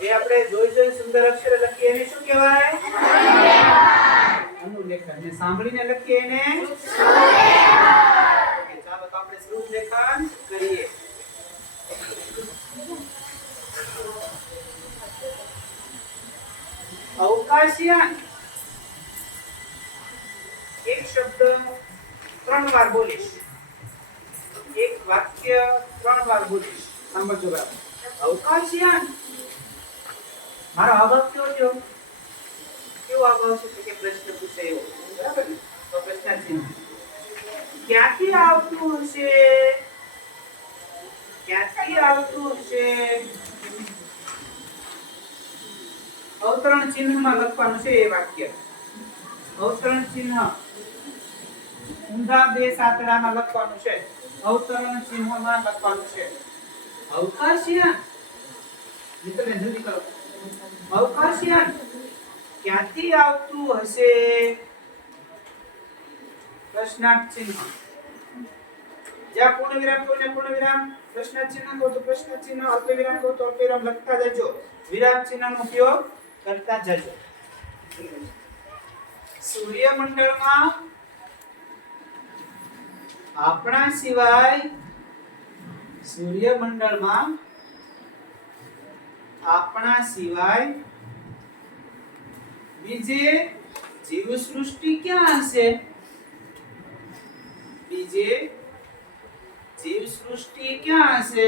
જે આપણે જોઈ સુંદર અક્ષરે લખીએ એને શું કહેવાય? અનુલેખન. ને સાંભળીને લખીએ એને શ્રુતલેખન. ચાલો તો આપણે શ્રુતલેખન કરીએ. અવકાશયાન એક શબ્દ 3 વાર બોલીશ. એક વાક્ય 3 વાર બોલીશ. સાંભળજો બરાબર. અવકાશયાન. મારો અભાવ કેવો થયો? કેવો અભાવ છે કે પ્રશ્ન પૂછે એવો. બરાબર ને? તો પ્રશ્ન ચિહ્ન ક્યાંથી આવતું હશે? ક્યાંથી આવતું હશે? અવતરણ ચિહ્નમાં લખવાનું છે એ વાક્ય. અવતરણ ચિહ્ન ઊંધા બે સાતડામાં લખવાનું છે. અવતરણ ચિહ્નમાં લખવાનું છે. અવકાશયાન. મિત્રને જલ્દી કરો. અવકાશયાન ક્યાંથી આવતું હશે? પ્રશ્નાર્થ ચિહ્ન. જ્યાં પૂર્ણ વિરામ કહો ને પૂર્ણ વિરામ, પ્રશ્નાર્થ ચિહ્ન કહો તો પ્રશ્નાર્થ ચિહ્ન, અલ્પવિરામ કહો તો અલ્પવિરામ લખતા જજો. વિરામ ચિહ્નનો ઉપયોગ કરતા જજો. સૂર્યમંડળમાં આપણા સિવાય બીજે જીવસૃષ્ટિ ક્યાં હશે? બીજે જીવસૃષ્ટિ ક્યાં હશે?